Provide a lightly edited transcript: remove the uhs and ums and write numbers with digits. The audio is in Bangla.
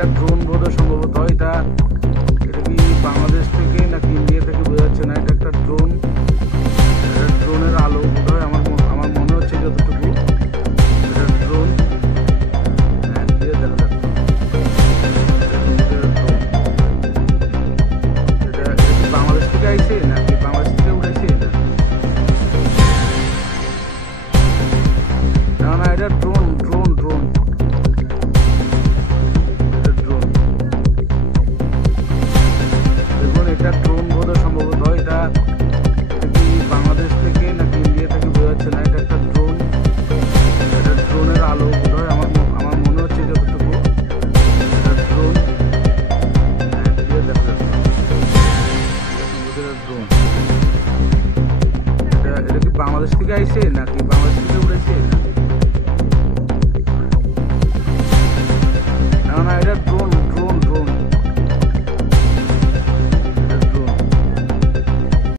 একটা ড্রোন বোধহয় সম্ভবত। এটা কি বাংলাদেশ থেকে নাকি ইন্ডিয়া থেকে বোঝা যাচ্ছে না। এটা একটা ড্রোন।